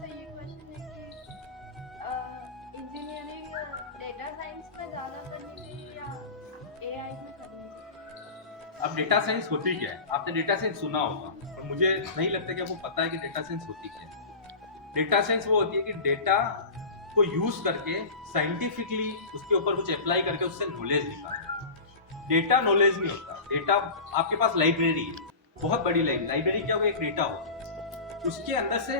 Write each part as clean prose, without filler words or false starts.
आपसे ये क्वेश्चन है कि इंजीनियरिंग डेटा साइंस में ज़्यादा करनी चाहिए या एआई में करनी चाहिए? अब डेटा साइंस होती क्या है? आपने डेटा साइंस सुना होगा, और मुझे नहीं लगता कि आपको पता है कि डेटा साइंस होती क्या है। डेटा साइंस वो होती है कि डेटा को यूज करके साइंटिफिकली उसके ऊपर कुछ अप्लाई करके उससे नॉलेज निकालना। डेटा नॉलेज नहीं होता। डेटा आपके पास लाइब्रेरी है, बहुत बड़ी लाइब्रेरी क्या हो, एक डेटा हो, उसके अंदर से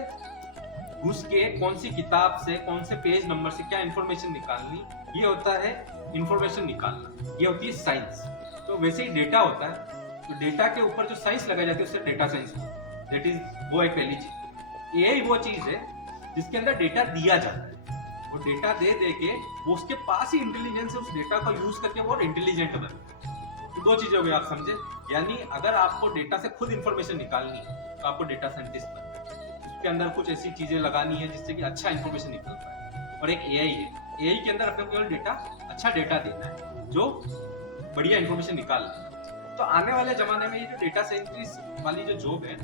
घुस के कौन सी किताब से कौन से पेज नंबर से क्या इंफॉर्मेशन निकालनी, ये होता है इंफॉर्मेशन निकालना, ये होती है साइंस। तो वैसे ही डेटा होता है, तो डेटा के ऊपर जो साइंस लगाई जाती है उससे डेटा साइंस, दैट इज वो एक पहली चीज। एआई वो चीज है जिसके अंदर डेटा दिया जाता है, वो डेटा दे दे के वो उसके पास ही इंटेलिजेंस है, उस डेटा का यूज करके वो इंटेलिजेंट बने। तो दो चीजें हो गई, आप समझे? यानी अगर आपको डेटा से खुद इंफॉर्मेशन निकालनी है तो आपको डेटा साइंटिस्ट बनना है, उसके अंदर कुछ ऐसी चीजें लगानी है जिससे कि अच्छा इंफॉर्मेशन निकल पाए। और एक एआई है, एआई के अंदर अपने केवल डेटा, अच्छा डेटा देना है जो बढ़िया इंफॉर्मेशन निकाल ले। तो आने वाले जमाने में ये जो डेटा साइंटिस्ट वाली जो जॉब है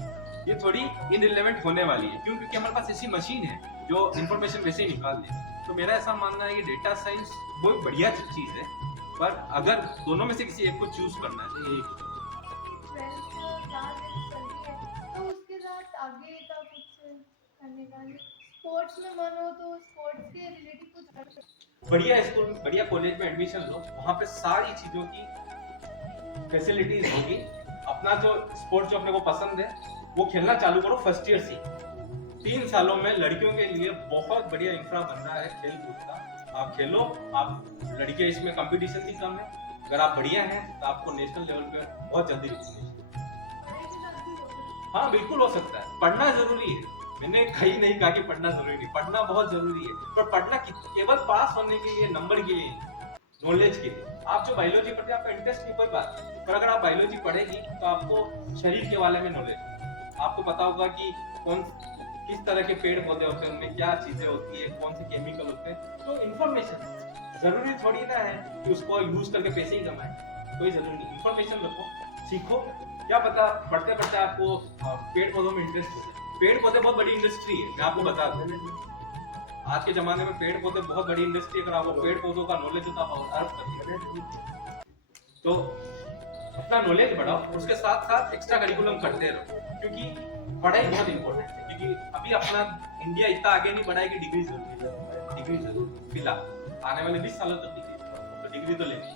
ये थोड़ी इनरिलेवेंट होने वाली है। क्यों? क्योंकि हमारे पास ऐसी मशीन है जो इंफॉर्मेशन वैसे ही निकाल दे। तो मेरा ऐसा मानना है कि डेटा साइंस बहुत बढ़िया चीज है, पर अगर दोनों में से किसी एक को चूज करना है तो यही। 12th क्लास चल रही है तो उसके साथ आगे का कुछ करने का, स्पोर्ट्स में मन हो तो स्पोर्ट्स के रिलेटेड कुछ कर सकते हैं। बढ़िया स्कूल, बढ़िया कॉलेज में एडमिशन लो, वहां पे सारी चीजों की फैसिलिटीज होगी। अपना जो स्पोर्ट जो अपने को पसंद है वो खेलना चालू करो फर्स्ट ईयर से। 3 सालों में लड़कियों के लिए बहुत बढ़िया इंफ्रा बन रहा है खेल कूद का। आप खेलो, आप लड़के, इसमें कंपटीशन भी कम है। अगर आप बढ़िया हैं तो आपको नेशनल लेवल पे बहुत जल्दी रिकॉग्निशन। पढ़ाई के साथ भी हो सकता है। हाँ बिल्कुल हो सकता है, पढ़ना जरूरी है। मैंने कहीं नहीं कहा कि पढ़ना जरूरी नहीं, पढ़ना बहुत जरूरी है, पर पढ़ना केवल पास होने के लिए, नंबर के लिए, नॉलेज के लिए। आप जो बायोलॉजी पढ़ते हैं आपका इंटरेस्ट नहीं, कोई बात नहीं, पर अगर आप बायोलॉजी पढ़ेगी तो आपको शरीर के बारे में नॉलेज, आपको पता होगा कि कौन किस तरह के पेड़ पौधे होते हैं, उनमें क्या चीजें होती है, कौन से केमिकल होते हैं। तो इन्फॉर्मेशन जरूरी थोड़ी ना है कि उसको यूज करके पैसे ही कमाए, कोई जरूरी नहीं। इन्फॉर्मेशन रखो, सीखो, क्या पता पढ़ते पढ़ते आपको पेड़ पौधों में इंटरेस्ट हो जाए। पेड़ पौधे बहुत बड़ी इंडस्ट्री है, मैं आपको बता दूं। आज के जमाने में पेड़ पौधे बहुत बड़ी इंडस्ट्री, अगर आपको पेड़ पौधों का नॉलेज होता है अर्थ करती। तो अपना नॉलेज बढ़ाओ, उसके साथ साथ एक्स्ट्रा करिकुलम करते रहो, क्योंकि पढ़ाई बहुत इंपॉर्टेंट है। क्योंकि अभी अपना इंडिया इतना आगे नहीं बढ़ा है कि डिग्री जरूरी है, डिग्री जरूरी फिलहाल आने वाले 20 सालों तक डिग्री, तो डिग्री तो लेनी है।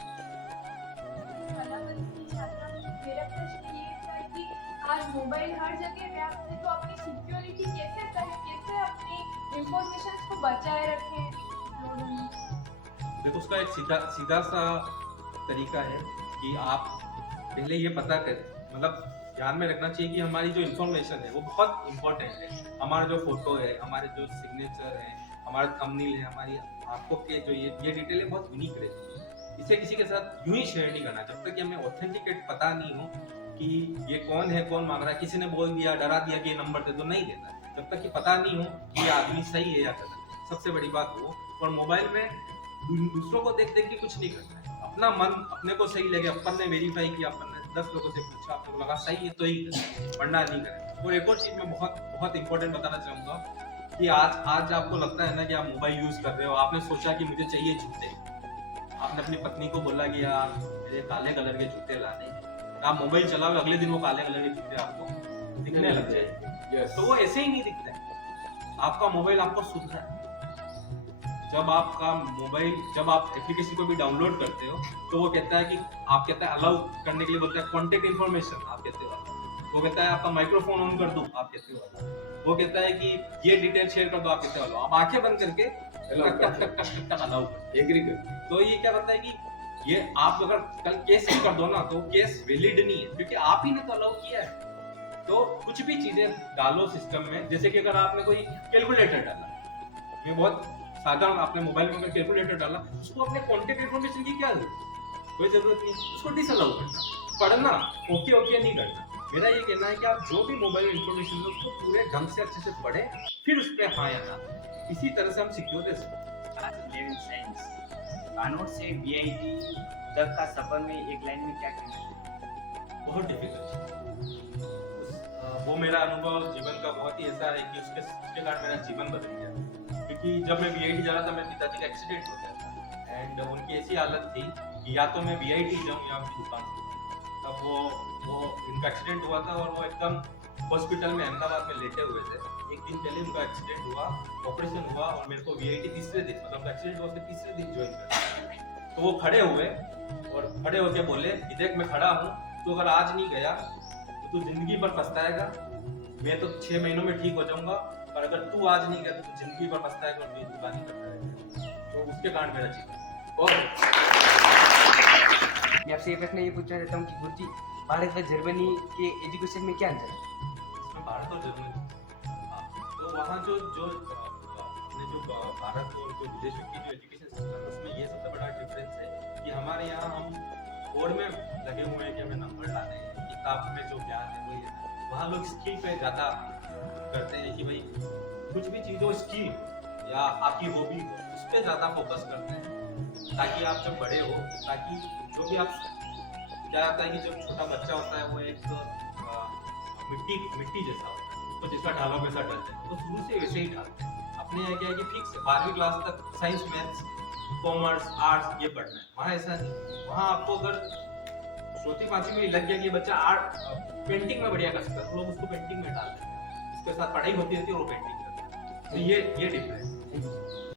कला की छात्रा मेरा प्रश्न ये था कि आज मोबाइल हर जगह व्याप्त है तो अपनी सिक्योरिटी कैसे करें, कैसे अपनी इंफॉर्मेशन को बचाए रखें लोगों में? देखो उसका एक सीधा सीधा सा तरीका है कि आप पहले ये पता करें, मतलब ध्यान में रखना चाहिए कि हमारी जो इन्फॉर्मेशन है वो बहुत इंपॉर्टेंट है। हमारा जो फोटो है, हमारे जो सिग्नेचर है, हमारा थंबनेल है, हमारी आंखों के जो ये डिटेल है बहुत यूनिक रहती है। इसे किसी के साथ यूं ही शेयर नहीं करना जब तक कि हमें ऑथेंटिकेट पता नहीं हो कि ये कौन है, कौन मांग रहा है। किसी ने बोल दिया, डरा दिया कि ये नंबर दे दो, नहीं देना जब तक कि पता नहीं हो कि ये आदमी सही है या गलत है। सबसे बड़ी बात वो। और मोबाइल में दूसरों को देख देख के कुछ नहीं करना है, अपना मन अपने को सही लगे, अपन ने वेरीफाई किया, अपन ने 10 लोगों से पूछा, आपको लगा सही है तो ही करें, वरना नहीं करें। और एक और चीज मैं बहुत बहुत इंपॉर्टेंट बताना चाहूंगा कि आज आपको लगता है ना कि आप मोबाइल यूज कर रहे हो, आपने सोचा कि मुझे चाहिए जूते, आपने अपनी पत्नी को बोला कि यार मुझे काले कलर के जूते लाने, आप मोबाइल चलाओ, अगले दिन वो काले कलर के जूते आपको दिखने लग जाए। तो वो ऐसे ही नहीं दिखता है। आपका मोबाइल आपको सुन रहा है। जब आप एप्लीकेशन को भी डाउनलोड करते हो तो वो कहता है कि आप कहता है अलाउ करने के लिए बोलता है कॉन्टेक्ट इन्फॉर्मेशन, आप कहते हो। वो कहता है आपका माइक्रोफोन ऑन कर दूं, आप कहते हो। वो कहता है कि ये डिटेल शेयर कर दो, आप कहते हो। आप आंखें बंद करके अलाउ एग्री कर। तो ये क्या बताता है कि ये आप अगर कल केस कर दो ना तो केस वैलिड नहीं है, क्योंकि आप ही ने तो अलाउ किया है। तो कुछ भी चीजें डालो सिस्टम में, जैसे कि अगर आपने कोई कैलकुलेटर डाला, ये बहुत साधारण, आपने मोबाइल में अगर कैलकुलेटर डाला, उसको अपने कॉन्टेक्ट इन्फॉर्मेशन की क्या जरूरत, कोई जरूरत नहीं, उसको डिसअलाउ करना। पढ़ना ओके ओके नहीं करना। मेरा ये कहना है कि आप जो भी मोबाइल इन्फॉर्मेशन है उसको पूरे ढंग से अच्छे से पढ़ें, फिर उस पर हाँ या ना। इसी तरह से हम सिक्योर रह सकते हैं। कानून से बीआईटी तक का सफर में एक लाइन में क्या कहना है? बहुत डिफिकल्ट। वो मेरा मेरा अनुभव जीवन का बहुत ही ऐसा है कि उसके कारण मेरा जीवन बदल गया। क्योंकि जब मैं बीआईटी जा रहा था, मेरे पिताजी का एक्सीडेंट हो गया था एंड उनकी ऐसी हालत थी कि या तो मैं बीआईटी जाऊँ या उनकी दुकान से जाऊँ। तब वो इनका एक्सीडेंट हुआ था और वो एकदम हॉस्पिटल में अहमदाबाद में लेटे हुए थे। एक दिन पहले उनका एक्सीडेंट हुआ, ऑपरेशन हुआ और मेरे को बीआईटी तीसरे दिन, मतलब एक्सीडेंट हुआ उसके तीसरे दिन ज्वाइन कर। तो वो खड़े हुए और खड़े होके बोले कि देख मैं खड़ा हूँ, तो अगर आज नहीं गया तो तू जिंदगी भर पछताएगा। मैं तो 6 महीनों में ठीक हो जाऊंगा, पर अगर तू आज नहीं गया तो तू जिंदगी भर पछताएगा और मेरी दुकान ही करता रहेगा। तो उसके कारण मेरा जीवन। और मैं आपसे ये प्रश्न ये पूछना चाहता हूँ कि गुरुजी, भारत व जर्मनी के एजुकेशन में क्या अंतर है? इसमें भारत और जर्मनी, हाँ, तो वहाँ जो भारत और जो विदेशों की जो एजुकेशन सिस्टम है उसमें ये सबसे बड़ा डिफरेंस है कि हमारे यहाँ हम बोर्ड में लगे हुए हैं कि हमें नंबर लाने हैं, किताब में जो ज्ञान है वही है। वहाँ लोग स्किल पे ज़्यादा करते हैं कि भाई कुछ भी चीज़ हो, स्किल या आपकी हॉबी हो, उस पर ज़्यादा फोकस करते हैं ताकि आप जब बड़े हो, ताकि जो भी आप, क्या होता है कि जब छोटा बच्चा होता है वो एक मिट्टी जैसा होता है, उसको जैसा ढालो वैसा डलते हैं, तो शुरू से वैसे ही ढालते हैं। अपने यहाँ क्या है कि फिक्स 12वीं क्लास तक साइंस, मैथ्स, कॉमर्स, आर्ट्स ये पढ़ना है। वहाँ ऐसा नहीं, वहाँ आपको अगर 4वीं-5वीं में लग गया कि बच्चा आर्ट पेंटिंग में बढ़िया कर सकता है तो लोग उसको पेंटिंग में डाल देते हैं, उसके साथ पढ़ाई होती रहती है और वो पेंटिंग करता है। तो ये डिफरेंस